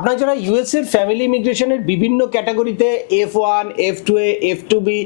আপনারা যারা ইউএস এর ফ্যামিলি ইমিগ্রেশনের বিভিন্ন ক্যাটাগরিতে F one F two A F two B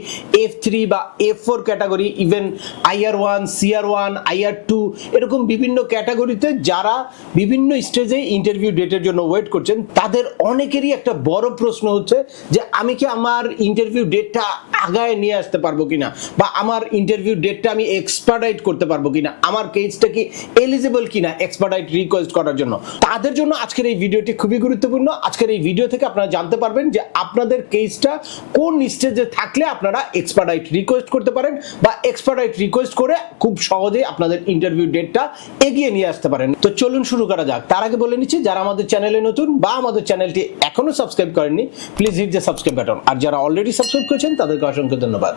F three বা F four category even IR one CR one IR two এরকম বিভিন্ন ক্যাটাগরিতে যারা বিভিন্ন স্টেজে ইন্টারভিউ ডেটের জন্য ওয়েট করছেন, তাদের অনেকেরই একটা বড় প্রশ্ন হচ্ছে যে, আমি কি আমার ইন্টারভিউ ডেটটা আগায় নিয়ে আসতে পারব কিনা? বা আমার ইন্টারভিউ ডেটটা আমি এক্সপার্টাইট করতে পারব কিনা? আমার কেসটা কি এলিজিবল কিনা এক্সপার্টাইট রিকোয়েস্ট করার জন্য? তাদের জন্য আজকের এই ভিডিওটি খুবই গুরুত্বপূর্ণ। আজকের এই ভিডিও থেকে আপনারা জানতে পারবেন যে আপনাদের কেসটা কোন স্টেজে থাকলে আপনারা এক্সপার্টাইট রিকোয়েস্ট করতে পারেন বা এক্সপার্টাইট রিকোয়েস্ট করে খুব সহজেই আপনাদের ইন্টারভিউ ডেটটা এগিয়ে নিয়ে আসতে পারেন। তো চলুন শুরু করা যাক। তার আগে বলে নিচ্ছি, যারা আমাদের চ্যানেলে নতুন বা আমাদের চ্যানেলটি এখনও সাবস্ক্রাইব করেননি please hit the subscribe button আর যারা অলরেডি সাবস্ক্রাইব করেছেন, তাদেরকে অসংখ্য ধন্যবাদ।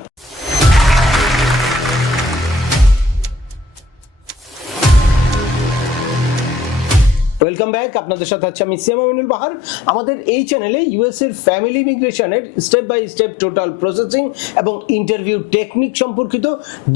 ওয়েলকাম ব্যাক আপনাদের সাথে আছে আমি আমিনুল বাহার আমাদের এই চ্যানেলে ইউএস এর ফ্যামিলি ইমিগ্রেশনের step by step total processing এবং ইন্টারভিউ টেকনিক সম্পর্কিত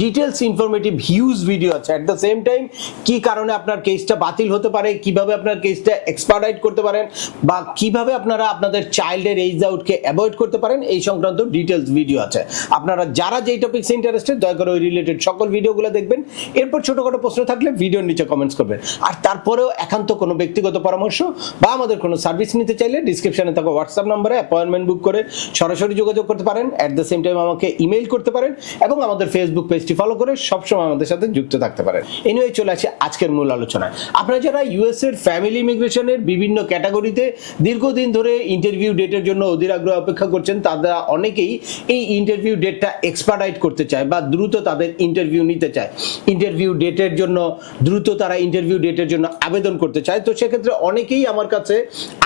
ডিটেলস ইনফরমেটিভ হিউজ ভিডিও আছে। অ্যাট দ্য সেম টাইম কি কারণে আপনার কেসটা বাতিল হতে পারে, কীভাবে আপনার কেসটা এক্সপার্টাইট করতে পারেন বা কীভাবে আপনারা আপনাদের চাইল্ডের এইজ আউটকে অ্যাভয়েড করতে পারেন, এই সংক্রান্ত ডিটেলস ভিডিও আছে। আপনারা যারা যেই টপিক্স ইন্টারেস্টেড দয়া করে ওই রিলেটেড সকল ভিডিওগুলো দেখবেন। এরপর ছোটখাটো প্রশ্ন থাকলে ভিডিওর নিচে কমেন্টস করবেন। আর তারপরেও একান্ত কোনো ব্যক্তিগত পরামর্শ বা আমাদের কোনো সার্ভিস নিতে চাইলে ডিসক্রিপশনে থাকা হোয়াটসঅ্যাপ নম্বরে অ্যাপয়েন্টমেন্ট বুক করে সরাসরি যোগাযোগ করতে পারেন। অ্যাট দ্য সেম টাইম আমাকে ইমেল করতে পারেন এবং আমাদের ফেসবুক পেজটি ফলো করে সবসময় আমাদের সাথে যুক্ত থাকতে পারেন। এনিওয়ে চলে আসে আজকের মূল আলোচনায়। আপনারা যারা ইউএস এর ফ্যামিলি ইমিগ্রেশনের বিভিন্ন ক্যাটাগরিতে দীর্ঘদিন ধরে ইন্টারভিউ ডেটের জন্য অধীর আগ্রহ অপেক্ষা করছেন, তারা অনেকেই এই ইন্টারভিউ ডেটটা এক্সপার্টাইট করতে চায় বা দ্রুত তাদের ইন্টারভিউ নিতে চায়। ইন্টারভিউ ডেটের জন্য, দ্রুত তারা ইন্টারভিউ ডেটের জন্য আবেদন করতে চায়। তো সেক্ষেত্রে অনেকেই আমার কাছে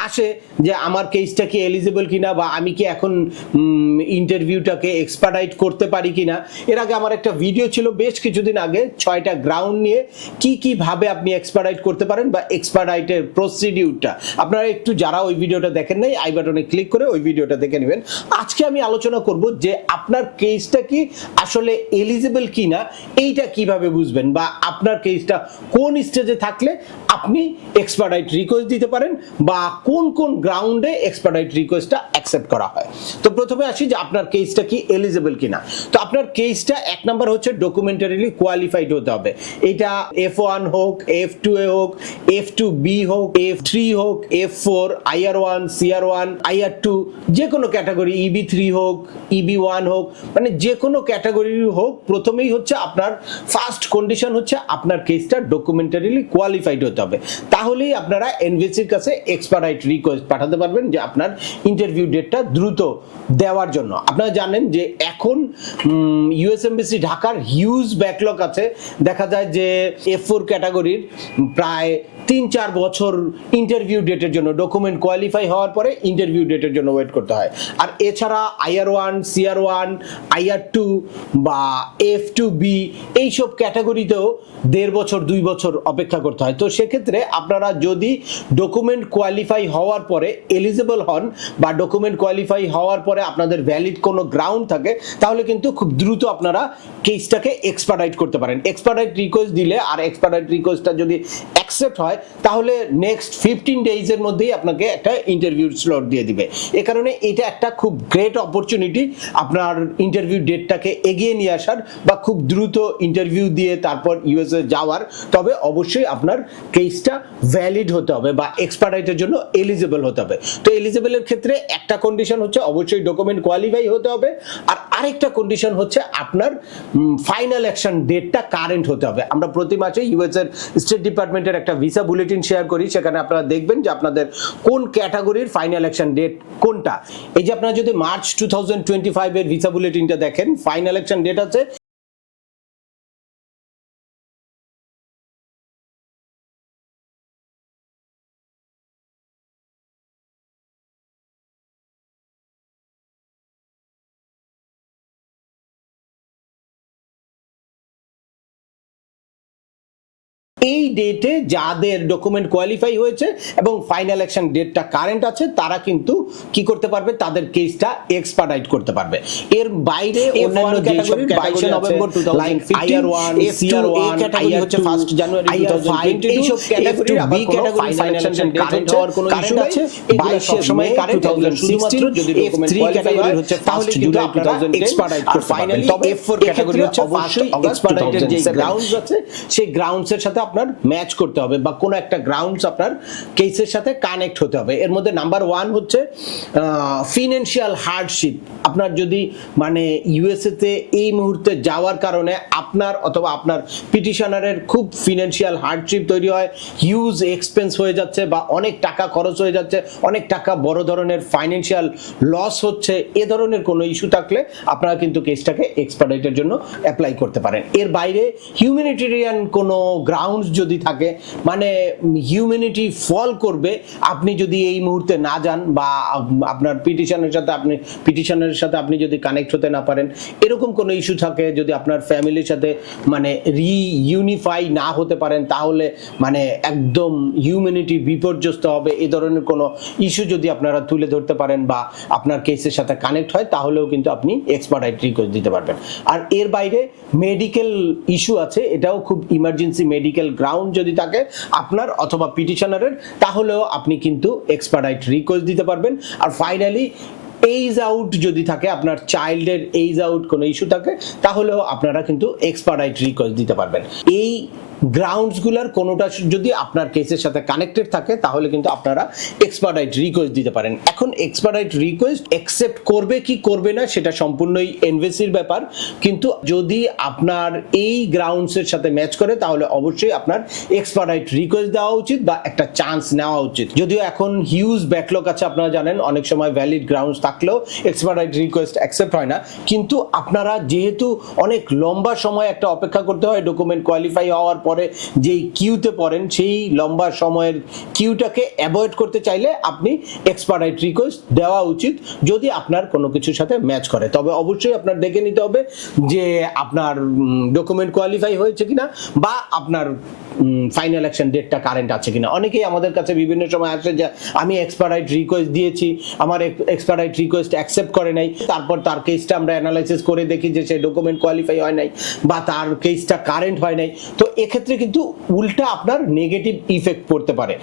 আসে যে আমার কেসটা কি এলিজিবল কিনা বা আমি কি এখন ইন্টারভিউটাকে এক্সপার্টাইট করতে পারি কিনা। এর আগে আমার একটা ভিডিও ছিল বেশ কিছুদিন আগে, ছয়টা গ্রাউন্ড নিয়ে কি কি ভাবে আপনি এক্সপার্টাইট করতে পারেন বা এক্সপার্টাইটের প্রসিডিউরটা আপনারা একটু যারা ওই ভিডিওটা দেখেন নাই আই বাটনে ক্লিক করে ওই ভিডিওটা দেখে নেবেন। আজকে আমি আলোচনা করব যে আপনার কেসটা কি আসলে এলিজিবল কিনা, এইটা কীভাবে বুঝবেন বা আপনার কেসটা কোন স্টেজে থাকলে আপনি এক্সপার্টাইট রিকোয়েস্ট দিতে পারেন বা কোন কোন গ্রাউন্ডে এক্সপার্টাইট রিকোয়েস্টটা অ্যাকসেপ্ট করা হয়। তো প্রথমে আসি যে আপনার কেসটা কি এলিজিবল কিনা। তো আপনার কেসটা এক নাম্বার হচ্ছে ডকুমেন্টারিলি কোয়ালিফাইড হতে হবে। এটা এফ ওয়ান হোক এফ টু এ হোক এফ টু বি হোক এফ থ্রি হোক F four IR one CR one IR two যে কোনো ক্যাটাগরি ইবি থ্রি হোক ইবি ওয়ান হোক মানে যে কোনো ক্যাটাগরির হোক, প্রথমেই হচ্ছে আপনার ফার্স্ট কন্ডিশন হচ্ছে আপনার কেসটা ডকুমেন্টারিলি কোয়ালিফাইড হতে হবে। তাহলেই আপনারা এনভিসির কাছে এক্সপারাইট রিকোয়েস্ট পাঠাতে পারবেন যে আপনার ইন্টারভিউ ডেটটা দ্রুত দেওয়ার জন্য। আপনারা জানেন যে এখন ইউএসএমবিসি ঢাকার হিউজ ব্যাকলগ আছে। দেখা যায় যে এফ ফোর ক্যাটাগরির প্রায় তিন চার বছর ইন্টারভিউ ডেটের জন্য ডকুমেন্ট কোয়ালিফাই হওয়ার পরে ইন্টারভিউ ডেটের জন্য ওয়েট করতে হয়। আর এছাড়া IR one CR one IR two বা এফ টু বি এইসব ক্যাটাগরিতেও দেড় বছর, দুই বছর অপেক্ষা করতে হয়। তো সেক্ষেত্রে আপনারা যদি ডকুমেন্ট কোয়ালিফাই হওয়ার পরে এলিজিবল হন বা ডকুমেন্ট কোয়ালিফাই হওয়ার পরে আপনাদের ভ্যালিড কোনো গ্রাউন্ড থাকে, তাহলে কিন্তু খুব দ্রুত আপনারা কেসটাকে এক্সপার্টাইট করতে পারেন। এক্সপার্টাইট রিকোয়েস্ট দিলে আর এক্সপার্টাইট রিকোয়েস্টটা যদি অ্যাকসেপ্ট হয় তাহলে নেক্সট ফিফটিন ডেইজের মধ্যেই আপনাকে একটা ইন্টারভিউ স্লট দিয়ে দিবে। এ কারণে এটা একটা খুব গ্রেট অপরচুনিটি আপনার ইন্টারভিউ ডেটটাকে এগিয়ে নিয়ে আসার বা খুব দ্রুত ইন্টারভিউ দিয়ে তারপর ইউএসএ যাওয়ার। তবে অবশ্যই আপনার কেসটা ভ্যালিড হতে হবে বা এক্সপার্টাইটের জন্য এলিজিবল হতে হবে। তো এলিজিবলের ক্ষেত্রে একটা কন্ডিশন হচ্ছে অবশ্যই ডকুমেন্ট কোয়ালিফাই হতে হবে। আর আরেকটা কন্ডিশন হচ্ছে আপনার ফাইনাল অ্যাকশন ডেটটা কারেন্ট হতে হবে। আমরা প্রতি মাসে ইউএস এর স্টেট ডিপার্টমেন্টের একটা ভিসা বুলেটিন শেয়ার করি, সেখানে আপনারা দেখবেন যে আপনাদের কোন ক্যাটাগরির ফাইনাল অ্যাকশন ডেট কোনটা। এই যে আপনারা যদি মার্চ টু থাউজেন্ড টোয়েন্টি ফাইভের ভিসা বুলেটিনটা দেখেন ফাইনাল অ্যাকশন ডেট আছে এই ডেটে যাদের ডকুমেন্ট কোয়ালিফাই হয়েছে এবং ফাইনাল অ্যাকশন ডেটটা কারেন্ট আছে তারা কিন্তু কি করতে পারবে? তাদের কেসটা এক্সপার্টাইট করতে পারবে। এর বাইরে অন্যান্য যেসব category November 2015 IR 1 CR 1 category হচ্ছে ফার্স্ট জানুয়ারি 2022 এইসব category B category final action current হওয়ার কোনো ইস্যু আছে 22 সব সময় কারেন্ট শুধুমাত্র যদি ডকুমেন্ট কোয়ালিফাই হচ্ছে তাহলে কিন্তু আপনারা এক্সপার্টাইট করতে পারবেন। তবে F4 ক্যাটাগরি হচ্ছে অবশ্যই এক্সপার্টাইটের যে গ্রাউন্ডস আছে সেই গ্রাউন্ডস এর সাথে আপনার ম্যাচ করতে হবে বা কোনো একটা গ্রাউন্ডস আপনার কেসের সাথে কানেক্ট হতে হবে। এর মধ্যে নাম্বার ওয়ান হচ্ছে ফিনান্সিয়াল হার্ডশিপ আপনার যদি মানে ইউএসএ তে এই মুহূর্তে যাওয়ার কারণে আপনার অথবা আপনার পিটিশনারের খুব ফিনান্সিয়াল হার্ডশিপ তৈরি হয় হিউজ এক্সপেন্স হয়ে যাচ্ছে বা অনেক টাকা খরচ হয়ে যাচ্ছে, অনেক টাকা বড় ধরনের ফাইন্যান্সিয়াল লস হচ্ছে, এ ধরনের কোনো ইস্যু থাকলে আপনারা কিন্তু কেসটাকে এক্সপার্টাইটের জন্য অ্যাপ্লাই করতে পারেন। এর বাইরে হিউম্যানিটেরিয়ান কোনো গ্রাউন্ডস যদি থাকে মানে হিউম্যানিটি ফল করবে, আপনি যদি এই মুহূর্তে না যান বা আপনার পিটিশনের সাথে আপনি পিটিশনের সাথে আপনি যদি কানেক্ট হতে না পারেন, এরকম কোনো ইস্যু থাকে যদি আপনার ফ্যামিলির সাথে মানে রিইউনিফাই না হতে পারেন, তাহলে মানে একদম হিউম্যানিটি বিপর্যস্ত হবে, এ ধরনের কোনো ইস্যু যদি আপনারা তুলে ধরতে পারেন বা আপনার কেসের সাথে কানেক্ট হয়, তাহলেও কিন্তু আপনি এক্সপার্টাইট রিকোয়েস্ট দিতে পারবেন। আর এর বাইরে মেডিকেল ইস্যু আছে, এটাও খুব ইমার্জেন্সি মেডিকেল গ্রাউন্ড যদি থাকে আপনার অথবা পিটিশনারের তাহলেও আপনি কিন্তু এক্সপার্টাইট রিকোয়েস্ট দিতে পারবেন। আর ফাইনালি এইজ আউট যদি থাকে, আপনার চাইল্ডের এইজ আউট কোনো ইস্যু থাকে, তাহলেও আপনারা কিন্তু এক্সপার্টাইট রিকোয়েস্ট দিতে পারবেন। এই গ্রাউন্ডসগুলোর কোনোটা যদি আপনার কেসের সাথে কানেক্টেড থাকে, তাহলে কিন্তু আপনারা এক্সপার্টাইট রিকোয়েস্ট দিতে পারেন। এখন এক্সপার্টাইট রিকোয়েস্ট অ্যাকসেপ্ট করবে কি করবে না, সেটা সম্পূর্ণই এনভেসির ব্যাপার। কিন্তু যদি আপনার এই গ্রাউন্ডসের সাথে ম্যাচ করে, তাহলে অবশ্যই আপনার এক্সপার্টাইট রিকোয়েস্ট দেওয়া উচিত বা একটা চান্স নেওয়া উচিত। যদিও এখন হিউজ ব্যাকলগ আছে, আপনারা জানেন, অনেক সময় ভ্যালিড গ্রাউন্ডস থাকলেও এক্সপার্টাইট রিকোয়েস্ট অ্যাকসেপ্ট হয় না। কিন্তু আপনারা যেহেতু অনেক লম্বা সময় একটা অপেক্ষা করতে হয় ডকুমেন্ট কোয়ালিফাই হওয়ার পরে যেই কিউতে পড়েন, সেই লম্বা সময়ের কিউটাকে অ্যাভয়েড করতে চাইলে আপনি এক্সপার্টাইট রিকোয়েস্ট দেওয়া উচিত যদি আপনার কোনো কিছুর সাথে ম্যাচ করে। তবে অবশ্যই আপনার দেখে নিতে হবে যে আপনার ডকুমেন্ট কোয়ালিফাই হয়েছে কিনা বা আপনার ফাইনাল অ্যাকশন ডেটটা কারেন্ট আছে কিনা। অনেকেই আমাদের কাছে বিভিন্ন সময় আসে যে, আমি এক্সপার্টাইট রিকোয়েস্ট দিয়েছি, আমার এক্সপার্টাইট রিকোয়েস্ট অ্যাকসেপ্ট করে নাই। তারপর তার কেসটা আমরা অ্যানালাইসিস করে দেখি যে সে ডকুমেন্ট কোয়ালিফাই হয় নাই বা তার কেসটা কারেন্ট হয় নাই। তো এক্ষেত্রে কিন্তু উল্টা আপনার নেগেটিভ ইফেক্ট পড়তে পারে।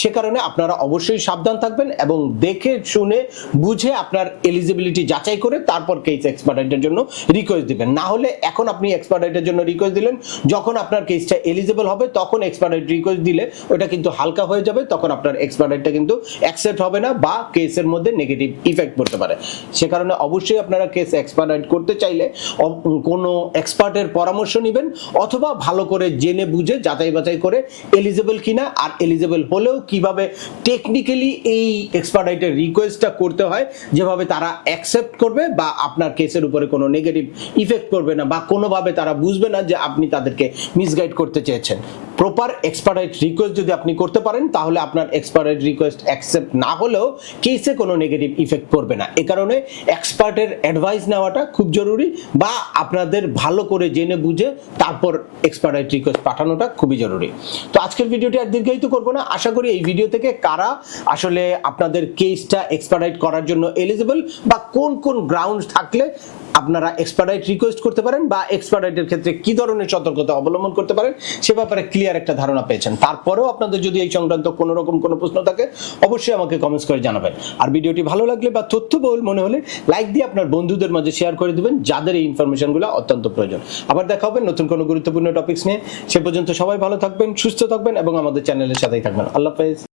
সে কারণে আপনারা অবশ্যই সাবধান থাকবেন এবং দেখে, শুনে, বুঝে আপনার এলিজিবিলিটি যাচাই করে তারপর কেস এক্সপার্টাইটের জন্য রিকোয়েস্ট দিবেন। না হলে এখন আপনি এক্সপার্টাইটের জন্য রিকোয়েস্ট দিলেন, যখন আপনার কেসটা এলিজিবল হবে, তখন এক্সপার্টাইট রিকোয়েস্ট দিলে ওটা কিন্তু হালকা হয়ে যাবে, তখন আপনার এক্সপার্টাইটটা কিন্তু অ্যাকসেপ্ট হবে না বা কেসের মধ্যে নেগেটিভ ইফেক্ট পড়তে পারে। সে কারণে অবশ্যই আপনারা কেস এক্সপার্টাইট করতে চাইলে কোনো এক্সপার্টের পরামর্শ নেবেন, অথবা ভালো করে জেনে বুঝে, যাচাই বাছাই করে এলিজিবল কিনা আর এলিজিবল হলেও কীভাবে টেকনিক্যালি এই এক্সপার্টাইটের রিকোয়েস্টটা করতে হয়, যেভাবে তারা অ্যাকসেপ্ট করবে বা আপনার কেসের উপরে কোনো নেগেটিভ ইফেক্ট করবে না বা কোনোভাবে তারা বুঝবে না যে আপনি তাদেরকে মিসগাইড করতে চেয়েছেন। প্রপার এক্সপার্টাইট রিকোয়েস্ট যদি আপনি করতে পারেন, তাহলে আপনার এক্সপার্টাইট রিকোয়েস্ট অ্যাকসেপ্ট না হলেও কেসে কোনো নেগেটিভ ইফেক্ট পড়বে না। এ কারণে এক্সপার্টের অ্যাডভাইস নেওয়াটা খুব জরুরি বা আপনাদের ভালো করে জেনে বুঝে তারপর এক্সপার্টাইট রিকোয়েস্ট পাঠানোটা খুবই জরুরি। তো আজকের ভিডিওটি আর দীর্ঘায়িত করব না। আশা করি এই ভিডিও থেকে কারা আসলে আপনাদের কেসটা এক্সপার্টাইট করার জন্য এলিজিবল বা কোন কোন গ্রাউন্ড থাকলে আপনারা এক্সপার্টাইট রিকোয়েস্ট করতে পারেন বা এক্সপার্টাইটের ক্ষেত্রে কি ধরনের সতর্কতা অবলম্বন করতে পারেন, সে ব্যাপারে ক্লিয়ার একটা ধারণা পেয়েছেন। তারপরেও আপনাদের যদি এই সংক্রান্ত কোনো রকম কোনো প্রশ্ন থাকে, অবশ্যই আমাকে কমেন্টস করে জানাবেন। আর ভিডিওটি ভালো লাগলে বা তথ্যবহুল মনে হলে লাইক দিয়ে আপনার বন্ধুদের মাঝে শেয়ার করে দিবেন, যাদের এই ইনফরমেশনগুলো অত্যন্ত প্রয়োজন। আবার দেখা হবে নতুন কোনো গুরুত্বপূর্ণ টপিকস নিয়ে। সে পর্যন্ত সবাই ভালো থাকবেন, সুস্থ থাকবেন এবং আমাদের চ্যানেলের সাথেই থাকবেন। আল্লাহ হাফেজ।